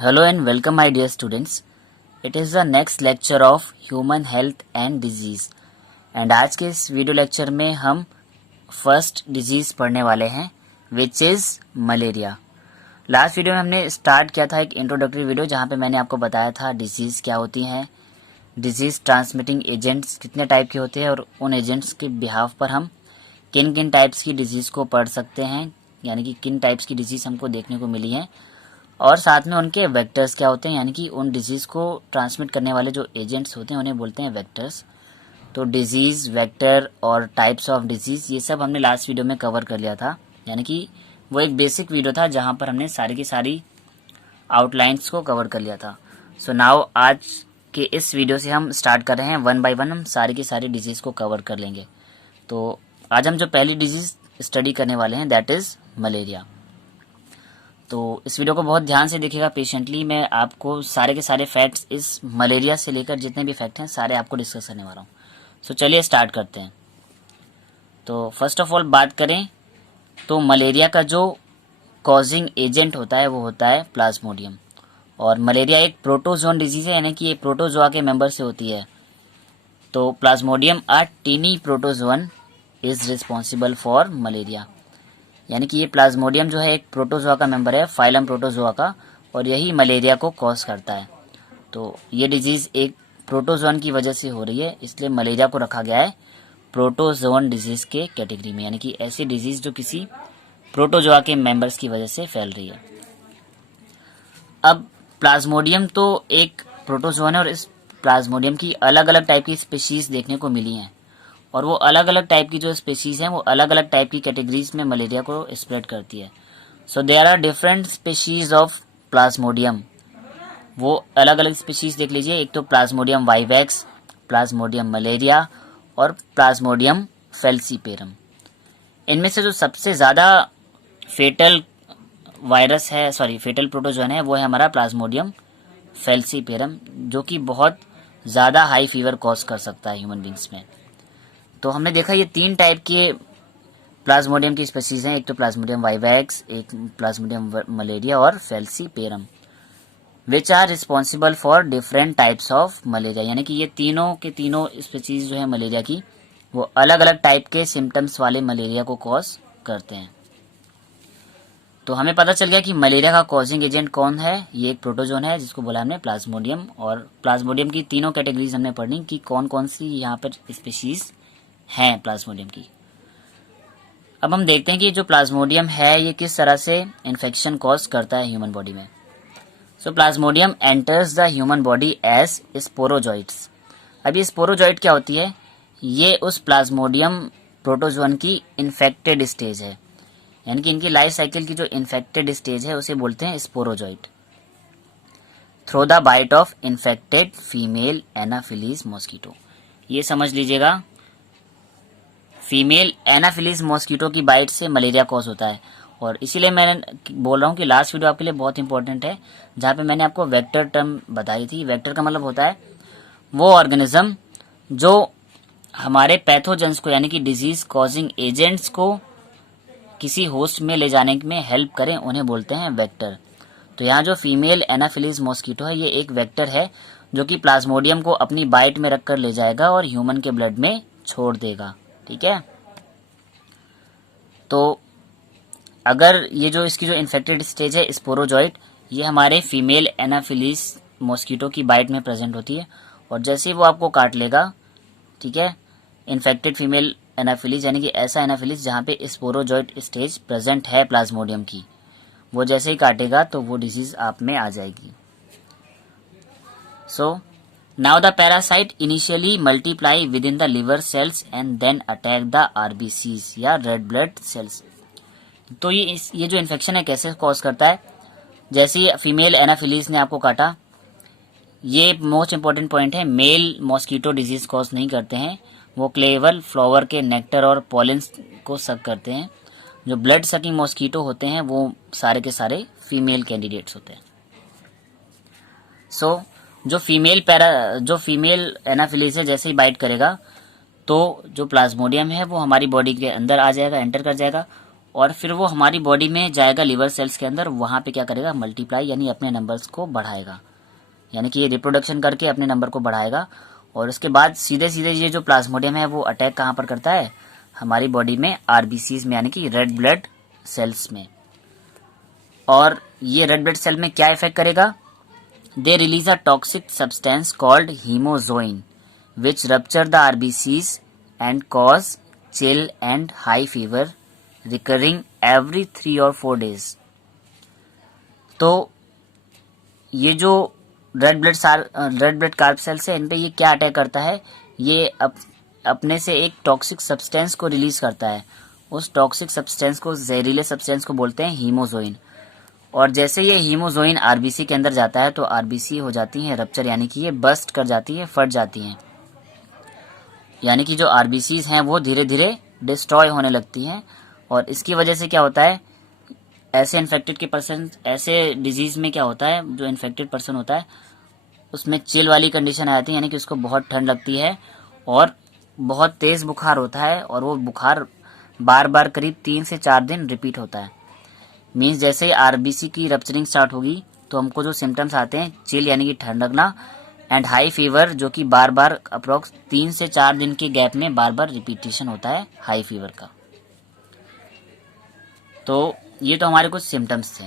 Hello and welcome my dear students. It is the next lecture of Human Health and Disease and आज के इस video lecture में हम first disease पढ़ने वाले हैं which is malaria. Last video में हमने स्टार्ट किया था एक इंट्रोडक्टरी वीडियो जहाँ पे मैंने आपको बताया था डिजीज़ क्या होती हैं, डिजीज़ ट्रांसमिटिंग एजेंट्स कितने टाइप के होते हैं और उन एजेंट्स के बिहाफ पर हम किन किन टाइप्स की डिजीज़ को पढ़ सकते हैं, यानी कि किन टाइप्स की डिजीज़ हमको देखने को मिली हैं और साथ में उनके वेक्टर्स क्या होते हैं, यानी कि उन डिजीज़ को ट्रांसमिट करने वाले जो एजेंट्स होते हैं उन्हें बोलते हैं वेक्टर्स। तो डिजीज़, वेक्टर और टाइप्स ऑफ डिजीज़ ये सब हमने लास्ट वीडियो में कवर कर लिया था, यानी कि वो एक बेसिक वीडियो था जहाँ पर हमने सारी की सारी आउटलाइंस को कवर कर लिया था। सो नाउ आज के इस वीडियो से हम स्टार्ट कर रहे हैं, वन बाय वन हम सारी की सारी डिजीज़ को कवर कर लेंगे। तो आज हम जो पहली डिजीज़ स्टडी करने वाले हैं दैट इज़ मलेरिया। तो इस वीडियो को बहुत ध्यान से देखिएगा पेशेंटली। मैं आपको सारे के सारे फैक्ट्स इस मलेरिया से लेकर जितने भी फैक्ट हैं सारे आपको डिस्कस करने वाला हूँ। सो चलिए स्टार्ट करते हैं। तो फर्स्ट ऑफ ऑल बात करें तो मलेरिया का जो कॉजिंग एजेंट होता है वो होता है प्लाज्मोडियम। और मलेरिया एक प्रोटोजोन डिजीज़ है, यानी कि ये प्रोटोजोआ के मेंबर से होती है। तो plasmodium a tiny protozoan is responsible for malaria, यानी कि ये प्लाज्मोडियम जो है एक प्रोटोजोआ का मेंबर है, फाइलम प्रोटोजोआ का, और यही मलेरिया को कॉज करता है। तो ये डिजीज़ एक प्रोटोजोन की वजह से हो रही है, इसलिए मलेरिया को रखा गया है प्रोटोजोन डिजीज़ के कैटेगरी में, यानी कि ऐसी डिजीज़ जो किसी प्रोटोजोआ के मेंबर्स की वजह से फैल रही है। अब प्लाज्मोडियम तो एक प्रोटोजोन है और इस प्लाज्मोडियम की अलग अलग टाइप की स्पीशीज़ देखने को मिली हैं और वो अलग अलग टाइप की जो स्पीशीज़ हैं वो अलग अलग टाइप की कैटेगरीज में मलेरिया को स्प्रेड करती है। So there are different species of plasmodium. वो अलग अलग स्पीशीज़ देख लीजिए, एक तो प्लाज्मोडियम वाइवैक्स, प्लाज्मोडियम मलेरिया और प्लाज्मोडियम फेल्सीपेरम। इनमें से जो सबसे ज़्यादा फेटल वायरस है, फेटल प्रोटोजोन है, वो है हमारा प्लाज्मोडियम फेल्सीपेरम, जो कि बहुत ज़्यादा हाई फीवर कॉज कर सकता है ह्यूमन बींग्स में। तो हमने देखा ये तीन टाइप के प्लाज्मोडियम की स्पीशीज हैं, एक तो प्लाज्मोडियम वाइवैक्स, एक प्लाज्मोडियम मलेरिया और falciparum, which are responsible for different types of malaria, यानी कि ये तीनों के तीनों स्पीशीज जो है मलेरिया की वो अलग अलग टाइप के सिम्टम्स वाले मलेरिया को कॉज करते हैं। तो हमें पता चल गया कि मलेरिया का कॉजिंग एजेंट कौन है, ये एक प्रोटोजोन है जिसको बोला हमने प्लाज्मोडियम, और प्लाज्मोडियम की तीनों कैटेगरीज हमने पढ़नी कि कौन कौन सी यहाँ पर स्पीशीज हैं प्लाज्मोडियम की। अब हम देखते हैं कि जो प्लाज्मोडियम है ये किस तरह से इन्फेक्शन कॉज करता है ह्यूमन बॉडी में। So plasmodium enters the human body as sporozoites. अब ये स्पोरोजॉइट क्या होती है, ये उस प्लाज्मोडियम प्रोटोजोन की इन्फेक्टेड स्टेज है, यानी कि इनकी लाइफ साइकिल की जो इन्फेक्टेड स्टेज है उसे बोलते हैं sporozoite. Through the bite of infected female anopheles mosquito. ये समझ लीजिएगा, फीमेल एनाफिलीज मॉस्किटो की बाइट से मलेरिया कॉज होता है। और इसीलिए मैं बोल रहा हूँ कि लास्ट वीडियो आपके लिए बहुत इंपॉर्टेंट है जहाँ पे मैंने आपको वेक्टर टर्म बताई थी। वेक्टर का मतलब होता है वो ऑर्गेनिज्म जो हमारे पैथोजेंस को, यानी कि डिजीज कॉजिंग एजेंट्स को किसी होस्ट में ले जाने में हेल्प करें, उन्हें बोलते हैं वेक्टर। तो यहाँ जो फीमेल एनाफिलीज मॉस्किटो है ये एक वेक्टर है जो कि प्लाज्मोडियम को अपनी बाइट में रखकर ले जाएगा और ह्यूमन के ब्लड में छोड़ देगा, ठीक है। तो अगर ये जो इसकी जो इन्फेक्टेड स्टेज है स्पोरोजॉइट, ये हमारे फीमेल एनाफिलीज मॉस्किटो की बाइट में प्रेजेंट होती है और जैसे ही वो आपको काट लेगा, ठीक है, इन्फेक्टेड फीमेल एनाफिलीज यानी कि ऐसा एनाफिलीज जहाँ पे स्पोरोजॉइट स्टेज प्रेजेंट है प्लाज्मोडियम की, वो जैसे ही काटेगा तो वो डिजीज आप में आ जाएगी। सो now the parasite initially multiply within the liver cells and then attack the RBCs या red blood cells। तो ये जो इन्फेक्शन है कैसे कॉज करता है, जैसे ही फीमेल एनाफिलीज ने आपको काटा, ये मोस्ट इंपॉर्टेंट पॉइंट है, मेल मॉस्किटो डिजीज कॉज नहीं करते हैं, वो केवल फ्लावर के नेक्टर और पॉलिन्स को सक करते हैं। जो ब्लड सकिंग मॉस्किटो होते हैं वो सारे के सारे फीमेल कैंडिडेट्स होते हैं। सो जो फीमेल एनाफिलीज है जैसे ही बाइट करेगा तो जो प्लाज्मोडियम है वो हमारी बॉडी के अंदर आ जाएगा, एंटर कर जाएगा और फिर वो हमारी बॉडी में जाएगा लिवर सेल्स के अंदर, वहाँ पे क्या करेगा, मल्टीप्लाई यानी अपने नंबर्स को बढ़ाएगा, यानी कि ये रिप्रोडक्शन करके अपने नंबर को बढ़ाएगा। और उसके बाद सीधे सीधे ये जो प्लाज्मोडियम है वो अटैक कहाँ पर करता है, हमारी बॉडी में आरबीसीज में, यानी कि रेड ब्लड सेल्स में। और ये रेड ब्लड सेल में क्या इफेक्ट करेगा, they release a toxic substance called hemozoin which rupture the RBCs and cause chill and high fever recurring every 3 और 4 डेज। तो ये जो रेड ब्लड कार्ब सेल्स है, इन पे ये क्या अटैक करता है, ये अपने से एक टॉक्सिक सब्सटेंस को रिलीज करता है। उस टॉक्सिक सब्सटेंस को, जहरीले सब्सटेंस को बोलते हैं हीमोजोइन। और जैसे ये हीमोजोइन आरबीसी के अंदर जाता है तो आरबीसी हो जाती है रप्चर, यानी कि ये बस्ट कर जाती है, फट जाती हैं, यानी कि जो आरबीसीज हैं वो धीरे धीरे डिस्ट्रॉय होने लगती हैं। और इसकी वजह से क्या होता है, ऐसे इन्फेक्टेड के पर्सन, ऐसे डिजीज में क्या होता है, जो इन्फेक्टेड पर्सन होता है उसमें चिल वाली कंडीशन आ जाती है, यानी कि उसको बहुत ठंड लगती है और बहुत तेज बुखार होता है। और वो बुखार बार बार करीब 3 से 4 दिन रिपीट होता है। मीन्स जैसे ही आरबीसी की रप्चरिंग स्टार्ट होगी तो हमको जो सिम्टम्स आते हैं, चिल यानी कि ठंड लगना, एंड हाई फीवर, जो कि बार बार अप्रोक्स 3 से 4 दिन के गैप में बार बार रिपीटेशन होता है हाई फीवर का। तो ये तो हमारे कुछ सिम्टम्स थे।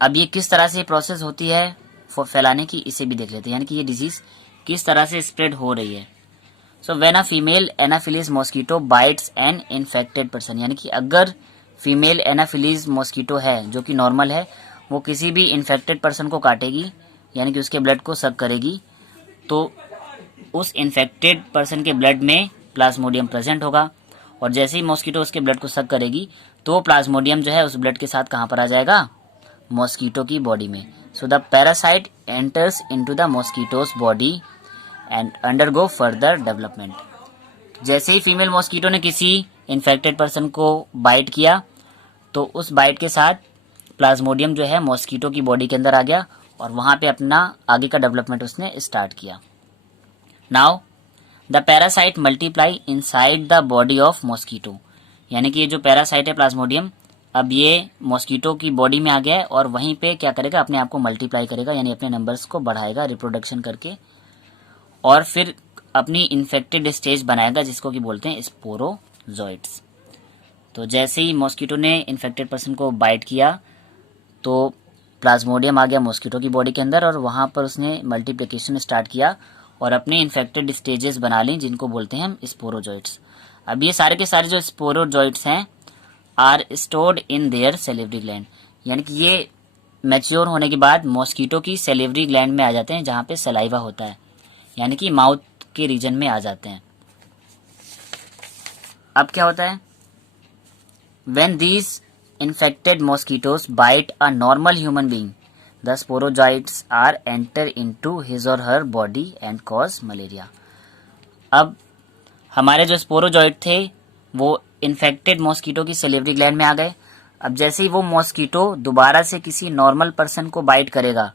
अब ये किस तरह से प्रोसेस होती है फैलाने की, इसे भी देख लेते हैं, यानी कि ये डिजीज किस तरह से स्प्रेड हो रही है। So when a female anopheles mosquito bytes an infected person, यानी कि अगर फीमेल एनाफिलीज मॉस्किटो है जो कि नॉर्मल है, वो किसी भी इन्फेक्टेड पर्सन को काटेगी, यानी कि उसके ब्लड को सक करेगी, तो उस इन्फेक्टेड पर्सन के ब्लड में प्लाज्मोडियम प्रेजेंट होगा। और जैसे ही मॉस्किटो उसके ब्लड को सक करेगी तो प्लाज्मोडियम जो है उस ब्लड के साथ कहाँ पर आ जाएगा, मॉस्किटो की बॉडी में। So the parasite enters into the mosquitoes body and undergo further development. जैसे ही फीमेल मॉस्किटो ने किसी इन्फेक्टेड पर्सन को बाइट किया तो उस बाइट के साथ प्लाज्मोडियम जो है मॉस्किटो की बॉडी के अंदर आ गया और वहां पे अपना आगे का डेवलपमेंट उसने स्टार्ट किया। Now the parasite multiply inside the body of mosquito, यानी कि ये जो पैरासाइट है प्लाज्मोडियम, अब ये मॉस्किटो की बॉडी में आ गया है और वहीं पे क्या करेगा, अपने आप को मल्टीप्लाई करेगा, यानी अपने नंबर्स को बढ़ाएगा रिप्रोडक्शन करके, और फिर अपनी इन्फेक्टेड स्टेज बनाएगा जिसको कि बोलते हैं स्पोरोजोइट्स। तो जैसे ही मॉस्किटो ने इन्फेक्टेड पर्सन को बाइट किया तो प्लाज्मोडियम आ गया मॉस्किटो की बॉडी के अंदर और वहां पर उसने मल्टीप्लिकेशन स्टार्ट किया और अपने इन्फेक्टेड स्टेजेस बना ली जिनको बोलते हैं हम स्पोरोजोइट्स। अब ये सारे के सारे जो स्पोरोजोइट्स हैं are stored in their salivary gland, यानी कि ये मैच्योर होने के बाद मॉस्किटो की सेलिवरी ग्लैंड में आ जाते हैं जहां पे सलाइवा होता है, यानी कि माउथ के रीजन में आ जाते हैं। अब क्या होता है, when these infected mosquitoes bite a normal human being the sporozoites are enter into his or her body and cause malaria. अब हमारे जो स्पोरोजोइट थे वो इन्फेक्टेड मॉस्किटो की सेलिवरी ग्लैंड में आ गए। अब जैसे ही वो मॉस्किटो दोबारा से किसी नॉर्मल पर्सन को बाइट करेगा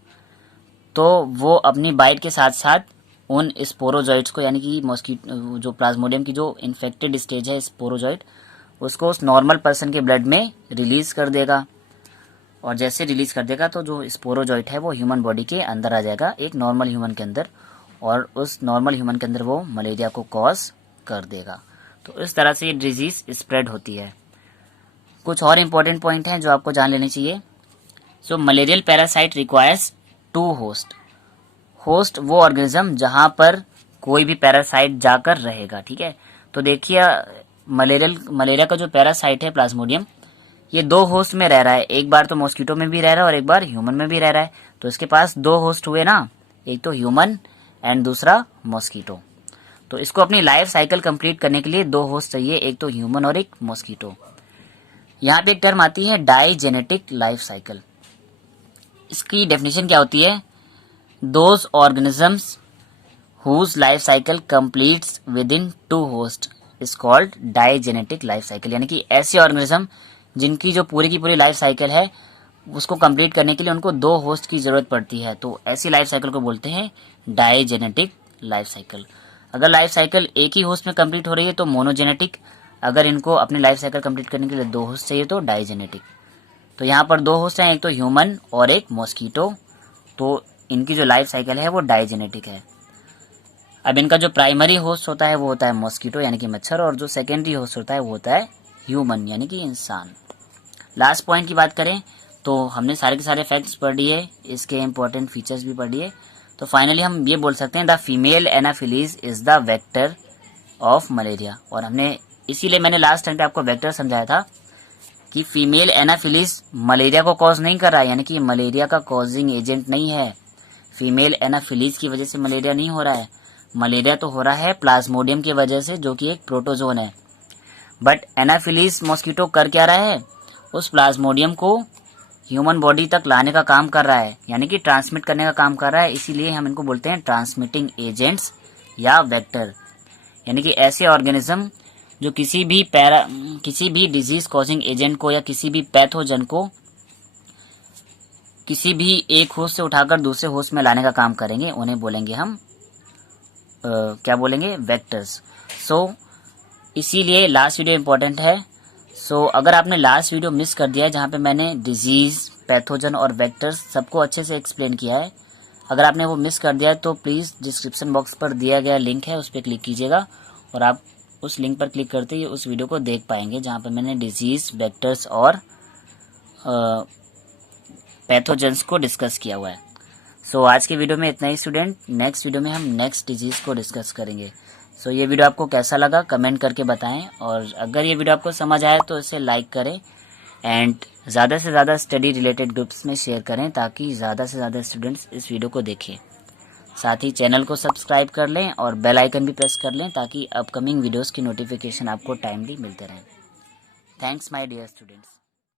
तो वो अपनी बाइट के साथ साथ उन स्पोरोजोइट्स को, यानी कि मॉस्किटो जो प्लाज्मोडियम की जो इन्फेक्टेड स्टेज है स्पोरोजोइट, उसको उस नॉर्मल पर्सन के ब्लड में रिलीज कर देगा। और जैसे रिलीज कर देगा तो जो स्पोरोजोइट है वो ह्यूमन बॉडी के अंदर आ जाएगा, एक नॉर्मल ह्यूमन के अंदर, और उस नॉर्मल ह्यूमन के अंदर वो मलेरिया को कॉज कर देगा। तो इस तरह से ये डिजीज स्प्रेड होती है। कुछ और इम्पोर्टेंट पॉइंट हैं जो आपको जान लेने चाहिए। So malarial parasite requires 2 host. Host वो ऑर्गेनिज्म जहां पर कोई भी पैरासाइट जाकर रहेगा, ठीक है। तो देखिए मलेरिया का जो पैरासाइट है प्लाज्मोडियम, ये 2 होस्ट में रह रहा है, एक बार तो मॉस्किटो में भी रह रहा है और एक बार ह्यूमन में भी रह रहा है। तो इसके पास 2 होस्ट हुए ना, एक तो ह्यूमन एंड दूसरा मॉस्किटो। तो इसको अपनी लाइफ साइकिल कंप्लीट करने के लिए 2 होस्ट चाहिए, एक तो ह्यूमन और एक मॉस्किटो। यहाँ पे एक टर्म आती है डाइजेनेटिक लाइफ साइकिल। इसकी डेफिनेशन क्या होती है, those organisms whose life cycle completes within 2 host is called digenetic life cycle, यानी कि ऐसे ऑर्गेनिज्म जिनकी जो पूरी की पूरी लाइफ साइकिल है उसको कंप्लीट करने के लिए उनको 2 होस्ट की जरूरत पड़ती है। तो ऐसी लाइफ साइकिल को बोलते हैं डाइजेनेटिक लाइफ साइकिल। अगर लाइफ साइकिल एक ही होस्ट में कंप्लीट हो रही है तो मोनोजेनेटिक, अगर इनको अपने लाइफ साइकिल कंप्लीट करने के लिए 2 होस्ट चाहिए तो डाइजेनेटिक। तो यहाँ पर 2 होस्ट हैं, एक तो ह्यूमन और एक मॉस्किटो, तो इनकी जो लाइफ साइकिल है वो डाइजेनेटिक है। अब इनका जो प्राइमरी होस्ट होता है वो होता है मॉस्किटो यानी कि मच्छर, और जो सेकेंडरी होस्ट होता है वो होता है ह्यूमन यानी कि इंसान। लास्ट पॉइंट की बात करें तो हमने सारे के सारे फैक्ट्स पढ़ लिए, इसके इंपॉर्टेंट फीचर्स भी पढ़ लिए। तो फाइनली हम ये बोल सकते हैं the female Anopheles is the vector of malaria. और हमने इसीलिए मैंने लास्ट टाइम पे आपको वेक्टर समझाया था कि फीमेल एनाफिलीज मलेरिया को कॉज नहीं कर रहा है, यानी कि मलेरिया का कॉजिंग एजेंट नहीं है। फीमेल एनाफिलीज की वजह से मलेरिया नहीं हो रहा है, मलेरिया तो हो रहा है प्लाज्मोडियम की वजह से, जो कि एक प्रोटोजोन है। बट एनाफिलीज मॉस्किटो कर क्या रहा है, उस प्लाज्मोडियम को ह्यूमन बॉडी तक लाने का काम कर रहा है, यानी कि ट्रांसमिट करने का काम कर रहा है। इसीलिए हम इनको बोलते हैं ट्रांसमिटिंग एजेंट्स या वेक्टर, यानी कि ऐसे ऑर्गेनिज्म जो किसी भी डिजीज कॉजिंग एजेंट को या किसी भी पैथोजन को किसी भी एक होस्ट से उठाकर दूसरे होस्ट में लाने का काम करेंगे, उन्हें बोलेंगे हम क्या बोलेंगे, वेक्टर्स। सो इसीलिए लास्ट वीडियो इंपॉर्टेंट है। सो अगर आपने लास्ट वीडियो मिस कर दिया है जहाँ पे मैंने डिजीज, पैथोजन और वेक्टर्स सबको अच्छे से एक्सप्लेन किया है, अगर आपने वो मिस कर दिया है तो प्लीज़ डिस्क्रिप्शन बॉक्स पर दिया गया लिंक है, उस पर क्लिक कीजिएगा और आप उस लिंक पर क्लिक करते ही उस वीडियो को देख पाएंगे जहाँ पे मैंने डिजीज, वेक्टर्स और पैथोजेंस को डिस्कस किया हुआ है। सो आज के वीडियो में इतना ही स्टूडेंट, नेक्स्ट वीडियो में हम नेक्स्ट डिजीज़ को डिस्कस करेंगे। सो ये वीडियो आपको कैसा लगा कमेंट करके बताएं, और अगर ये वीडियो आपको समझ आए तो इसे लाइक करें एंड ज़्यादा से ज़्यादा स्टडी रिलेटेड ग्रुप्स में शेयर करें ताकि ज़्यादा से ज़्यादा स्टूडेंट्स इस वीडियो को देखें। साथ ही चैनल को सब्सक्राइब कर लें और बेल आइकन भी प्रेस कर लें ताकि अपकमिंग वीडियोज़ की नोटिफिकेशन आपको टाइमली मिलते रहें। Thanks my dear students.